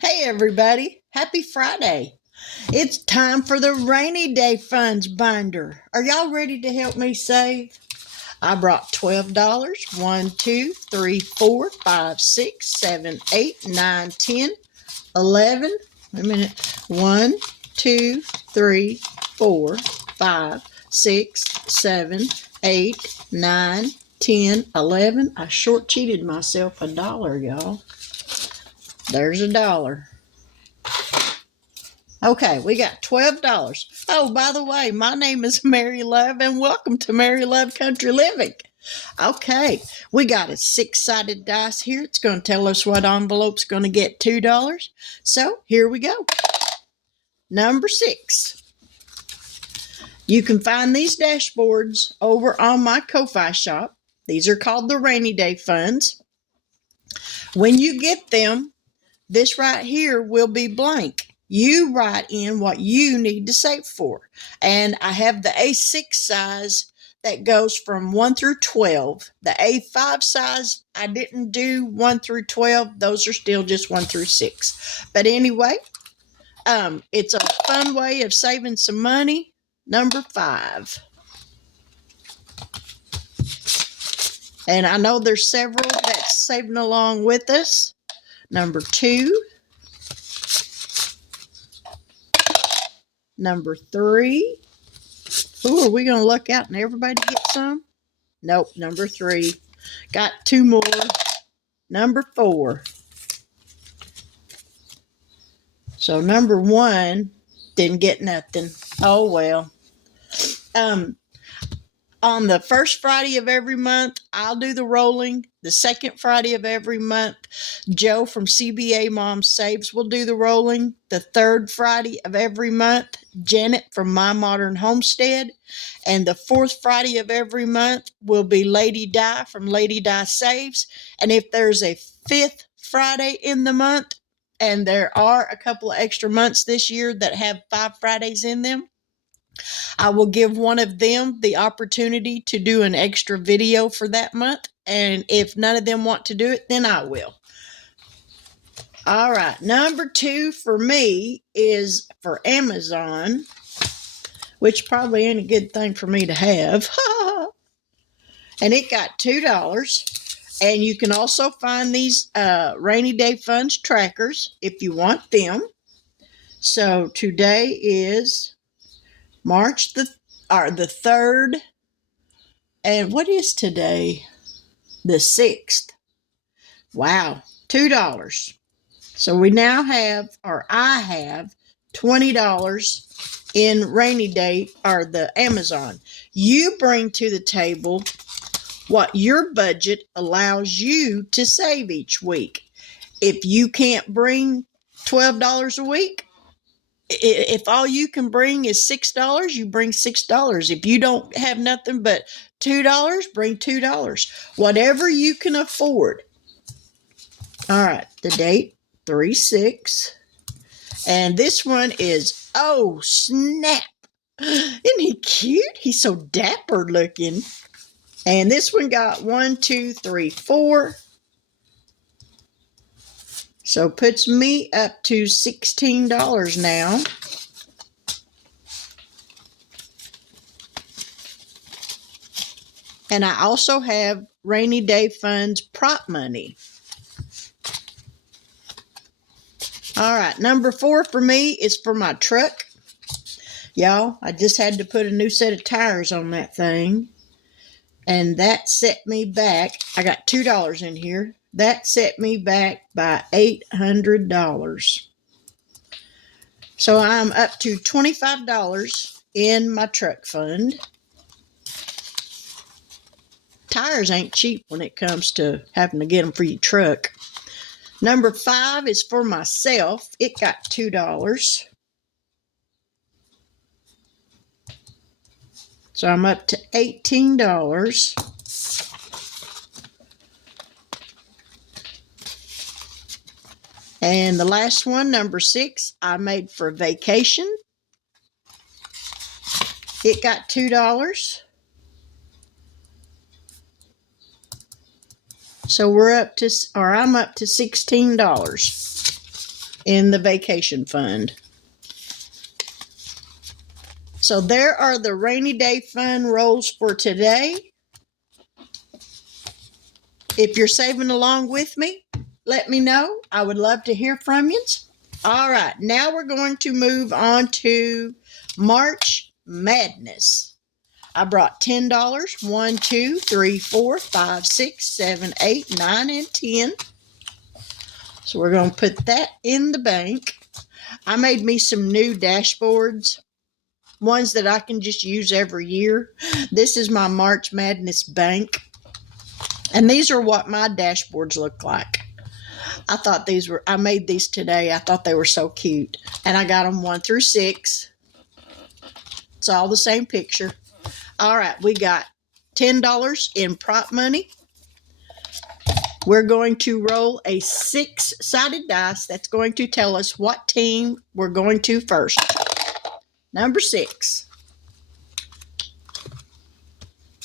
Hey everybody, happy Friday. It's time for the rainy day funds binder. Are y'all ready to help me save? I brought $12. 1, 2, 3, 4, 5, 6, 7, 8, 9, 10, 11. Wait a minute. 1, 2, 3, 4, 5, 6, 7, 8, 9, 10, 11. I short cheated myself $1, y'all. There's $1. Okay, we got $12. Oh, by the way, my name is Mary Love, and welcome to Mary Love Country Living. Okay, we got a six-sided dice here. It's going to tell us what envelope's going to get $2. So here we go. Number 6. You can find these dashboards over on my Ko-Fi shop. These are called the Rainy Day Funds. When you get them, this right here will be blank. You write in what you need to save for. And I have the A6 size that goes from 1 through 12. The A5 size, I didn't do 1 through 12. Those are still just 1 through 6. But anyway, it's a fun way of saving some money. Number 5. And I know there's several that's saving along with us. Number 2. Number 3. Ooh, are we going to luck out and everybody get some? Nope, number 3. Got 2 more. Number 4. So number 1 didn't get nothing. Oh well. On the first Friday of every month, I'll do the rolling. The second Friday of every month, Joe from CBA Mom Saves will do the rolling. The third Friday of every month, Janet from My Modern Homestead. And the fourth Friday of every month will be Lady Di from Lady Di Saves. And if there's a fifth Friday in the month, and there are a couple of extra months this year that have 5 Fridays in them, I will give one of them the opportunity to do an extra video for that month. And if none of them want to do it, then I will. All right. Number 2 for me is for Amazon, which probably ain't a good thing for me to have. And it got $2. And you can also find these rainy day funds trackers if you want them. So today is March the 3rd. And what is today? The 6th. Wow, $2. So we now have, or I have, $20 in rainy day, or the Amazon. You bring to the table what your budget allows you to save each week. If you can't bring $12 a week, if all you can bring is $6, you bring $6. If you don't have nothing but $2, bring $2. Whatever you can afford. All right, the date 3/6, and this one is, oh snap! Isn't he cute? He's so dapper looking. And this one got 1, 2, 3, 4. So puts me up to $16 now. And I also have rainy day funds prop money. All right, number 4 for me is for my truck. Y'all, I just had to put a new set of tires on that thing. And that set me back. I got $2 in here. That set me back by $800. So I'm up to $25 in my truck fund. Tires ain't cheap when it comes to having to get them for your truck. Number 5 is for myself. It got $2. So I'm up to $18. And the last one, number 6, I made for vacation. It got $2. So I'm up to $16. in the vacation fund. So there are the rainy day fund rolls for today. If you're saving along with me, let me know. I would love to hear from you. All right, now we're going to move on to March Madness. I brought $10. 1, 2, 3, 4, 5, 6, 7, 8, 9, and 10. So we're going to put that in the bank. I made me some new dashboards, ones that I can just use every year. This is my March Madness bank. And these are what my dashboards look like. I made these today. I thought they were so cute. And I got them 1 through 6. It's all the same picture. All right, we got $10 in prop money. We're going to roll a 6-sided dice that's going to tell us what team we're going to first. Number 6.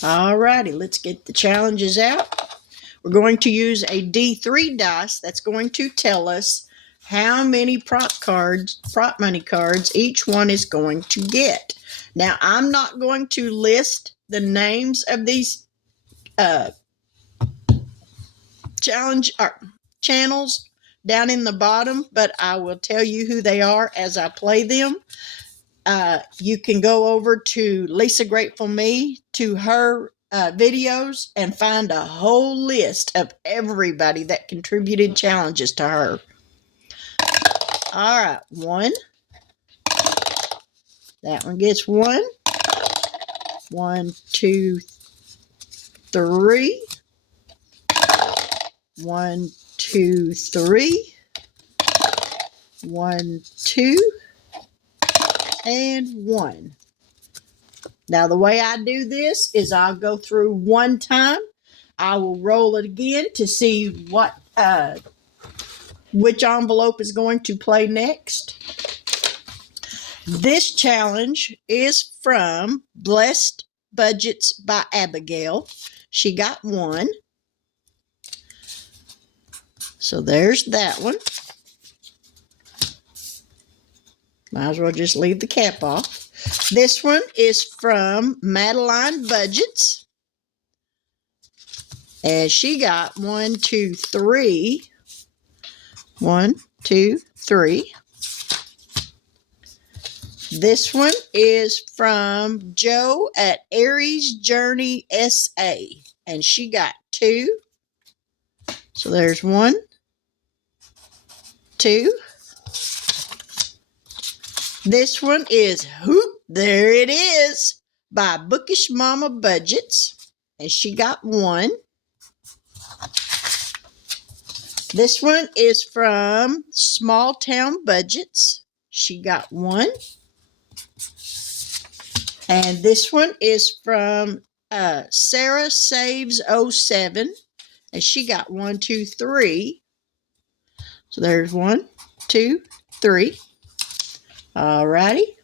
All righty, let's get the challenges out. We're going to use a D3 dice that's going to tell us how many prop money cards each one is going to get. Now, I'm not going to list the names of these channels down in the bottom, but I will tell you who they are as I play them. You can go over to Lisa Grateful Me, to her videos, and find a whole list of everybody that contributed challenges to her. All right, 1. That one gets 1. 1, 2, 3. 1, 2, 3. 1, 2. And 1. Now, the way I do this is I'll go through one time. I will roll it again to see which envelope is going to play next. This challenge is from Blessed Budgets by Abigail. She got 1. So there's that one. Might as well just leave the cap off. This one is from Madeline Budgets. And she got 1, 2, 3. 1, 2, 3. This one is from Joe at Aries Journey SA. And she got 2. So there's 1, 2. This one is There It Is by Bookish Mama Budgets. And she got 1. This one is from Small Town Budgets. She got 1. And this one is from Sarah Saves 07. And she got 1, 2, 3. So there's 1, 2, 3. Alrighty.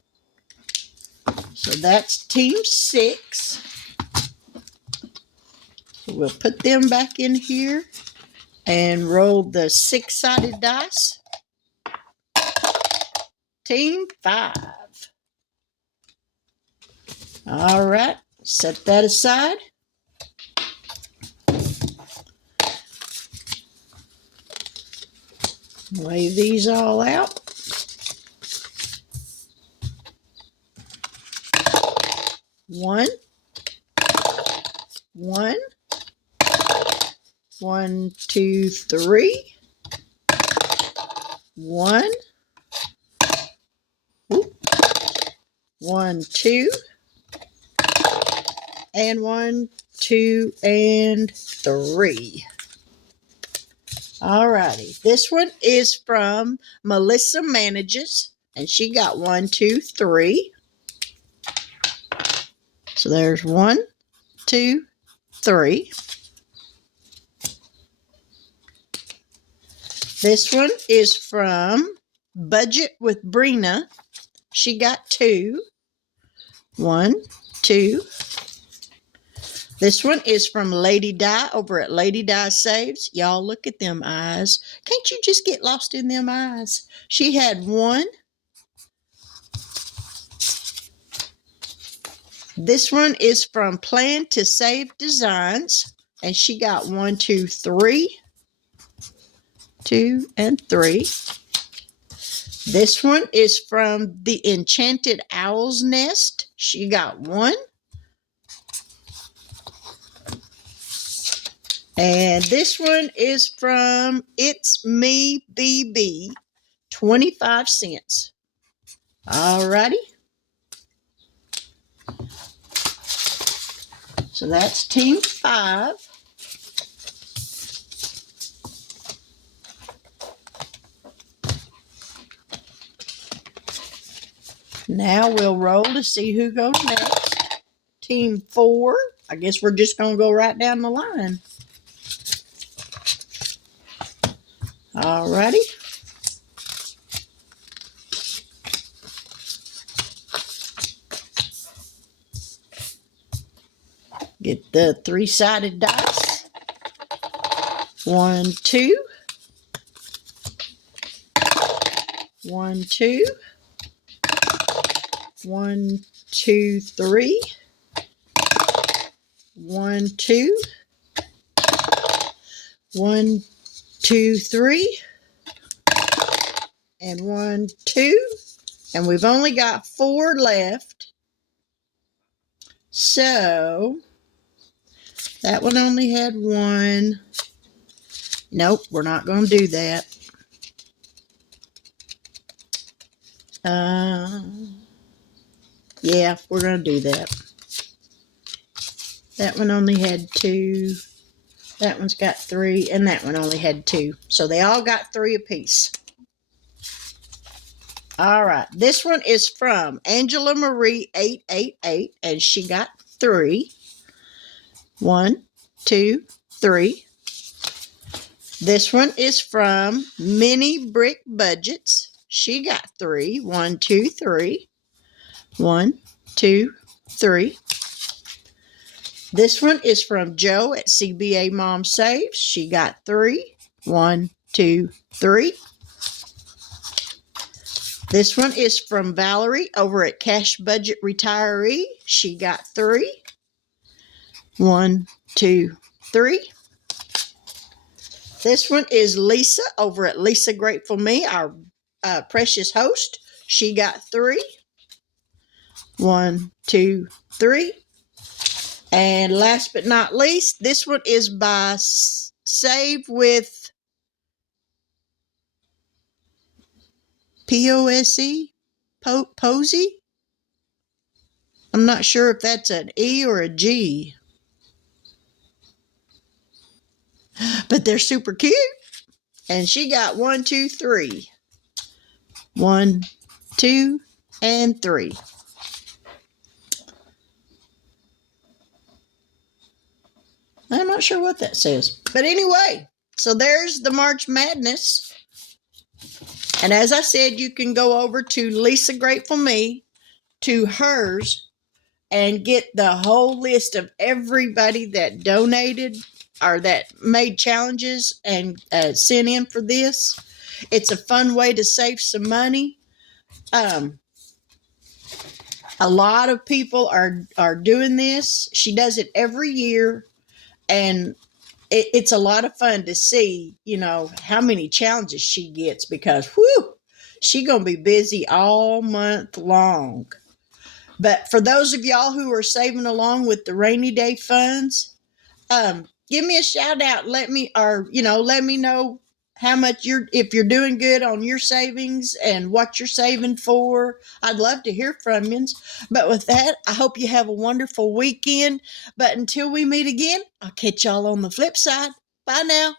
So that's team 6. So we'll put them back in here and roll the 6-sided dice. Team 5. All right, set that aside. Lay these all out. One, 2, 3. 1, 1, 2, and 1, 2, and 3. All righty. This one is from Melissa Manages, and she got 1, 2, 3. So there's 1, 2, 3. This one is from Budget with Brina. She got 2. 1, 2. This one is from Lady Di over at Lady Di Saves. Y'all look at them eyes. Can't you just get lost in them eyes? She had one. This one is from Plan to Save Designs. And she got 1, 2, 3. 2 and 3. This one is from the Enchanted Owl's Nest. She got 1. And this one is from It's Me BB, 25 cents. Alrighty. So that's Team 5. Now we'll roll to see who goes next. Team 4. I guess we're just going to go right down the line. Alrighty. Get the 3-sided dice. 1, 2. 1, 2. 1, 2, 3. 1, 2. 1, 2, 3. And 1, 2. And we've only got 4 left. So that one only had 1. Nope, we're not going to do that. Yeah, we're going to do that. That one only had 2. That one's got 3. And that one only had 2. So they all got 3 apiece. All right. This one is from Angela Marie 888. And she got 3. 1, 2, 3. This one is from Mini Brick Budgets. She got 3. 1, 2, 3. 1, 2, 3. This one is from Joe at CBA Mom Saves. She got 3. 1, 2, 3. This one is from Valerie over at Cash Budget Retiree. She got 3. 1, 2, 3. This one is Lisa over at Lisa Grateful Me, our precious host. She got 3. 1, 2, 3. And last but not least, this one is by Save with POSE, Posey. I'm not sure if that's an E or a G. But they're super cute. And she got 1, 2, 3. 1, 2, and 3. I'm not sure what that says. But anyway, so there's the March Madness. And as I said, you can go over to Lisa Grateful Me, to hers, and get the whole list of everybody that donated or that made challenges and sent in for this. It's a fun way to save some money. A lot of people are doing this. She does it every year, and it's a lot of fun to see, how many challenges she gets, because she's going to be busy all month long. But for those of y'all who are saving along with the rainy day funds, give me a shout out. Let me know how much if you're doing good on your savings and what you're saving for. I'd love to hear from you. But with that, I hope you have a wonderful weekend. But until we meet again, I'll catch y'all on the flip side. Bye now.